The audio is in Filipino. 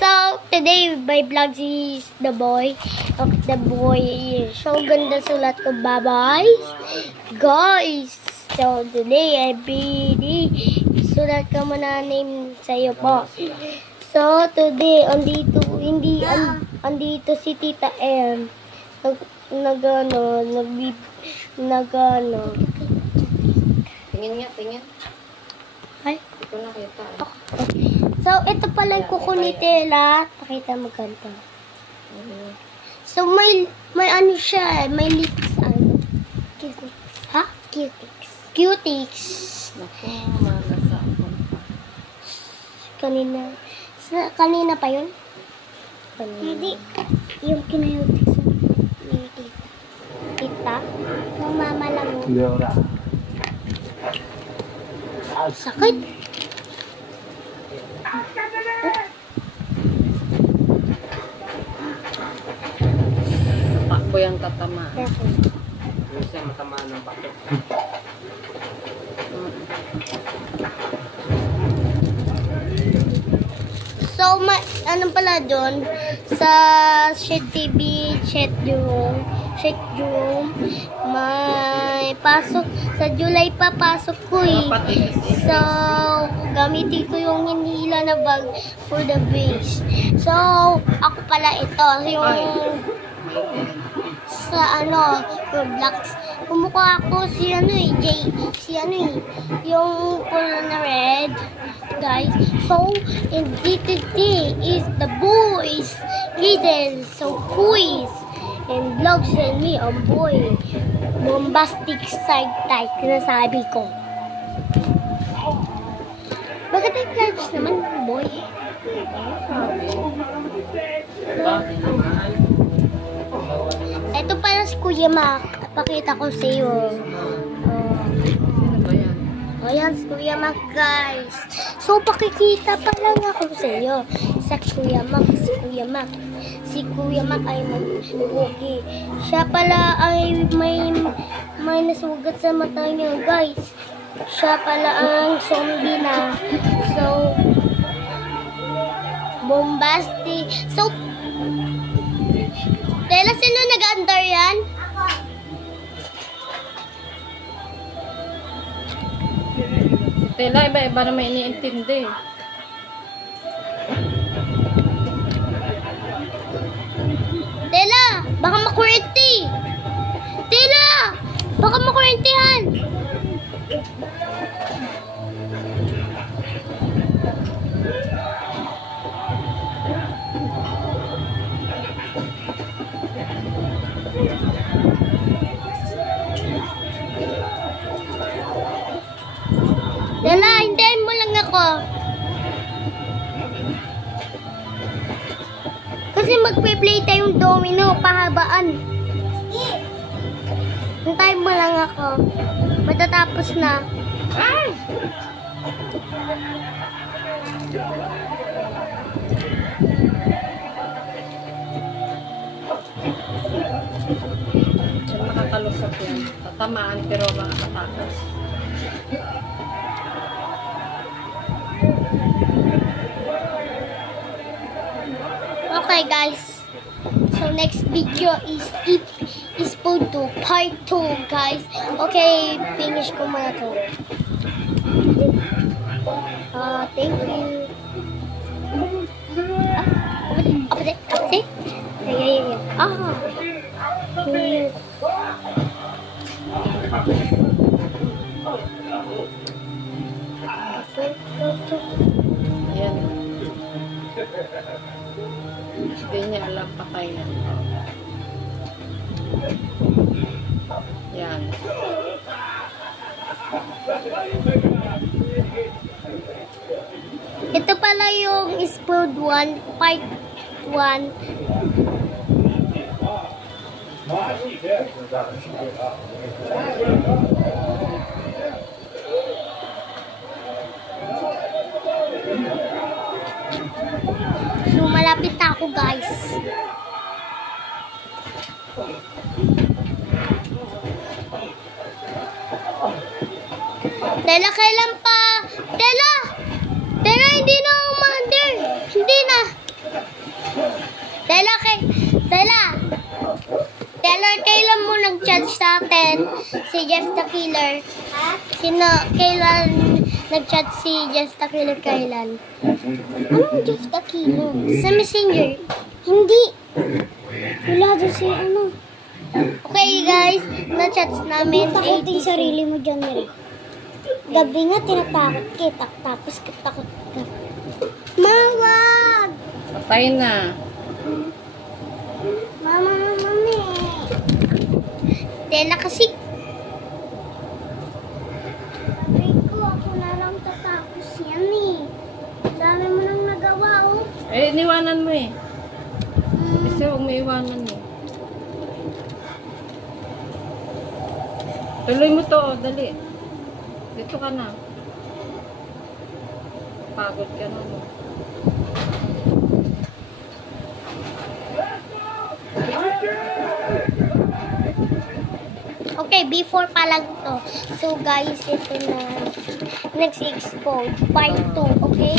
So, today my vlog is the boy. So, ganda sulat ko. Bye-bye. Guys. So, today, everyday, sulat ko muna name sa'yo po. So, today, andito si Tita M. Tingin. Ay? Ito na kita. Okay. So, ito pala yung kuko ni Tela. Pakita mo ganito. So, may ano siya, may lips, ano? Cutics. Ha? Cutics. Naku, malasakon pa. Kanina pa yun? Hindi. Yung kinayutics ni Tita. Tita? Yung mama lang yun. Hindi, ora. Sakit. Takbo yung tatama. Hindi siya matamaan ng bakit. So, ano pala doon? Sa Shed TV, Shed room, may pasok. Sa July pa, pasok ko eh. So, gamitin ko yung hinila na bag for the base. So, ako pala ito. Yung sa Roblox. Kumukha ako si yung pula na red, guys. So, and today is the boys little so quiz and vlogs and me on boy bombastic side type na sabi ko. Bakit ay vlogs naman, boy? Ito pala si Kuya Mac. Pakita ko sa iyo. Sino ba yan? Ayan si Kuya Mac, guys. So, pakikita pa lang ako sa iyo. Sa Kuya Mac, Si Kuya Mac ay mag-ugi. Siya pala ay may nasugat sa mata niya, guys. Siya pala ang zombie na. So, bombastic. So, Tela, sino nag-under yan? Tela, iba-iba na may iniintindi. Tela, baka makurenti. Tela, baka makurentihan. Tela, hintayin mo lang ako. Kasi magpe-play tayong domino, pahabaan. Hintayin mo lang ako. Matatapos na. Diyan makakalusot yan. Tatamaan pero makakatakas. Okay, guys. So, next video is photo part 2, guys. Okay, finish ko muna to. Thank you. Okay. Yes. Ayan. Hindi niya alam patay na. Yan. Ito pala yung Spoiled 1, part 1. So, malapit na ako, guys. Tela, kailan pa? Tela! Tela, hindi na umandar. Hindi natin si Jeff the Killer. Kailan nag-chat si Jeff the Killer kailan? Anong Jeff the Killer? Sa Messenger. Hindi. Wala doon si ano. Okay guys, na-chat namin. Takot yung sarili mo dyan, Mary. Gabi nga tinatakot kita, tapos takot ka. Mawag! Patay na. Mama, mami. Tela kasi. Sabi ko, ako na lang tatapos yan eh. Dami mo nang nagawa oh. Eh, iniwanan mo eh. Kasi huwag may iwanan eh. Tuloy mo to, oh, dali. Dito ka na. Pagod ka na mo. Okay, before pa lang to. So guys, ito na. Next expo, part 2, okay?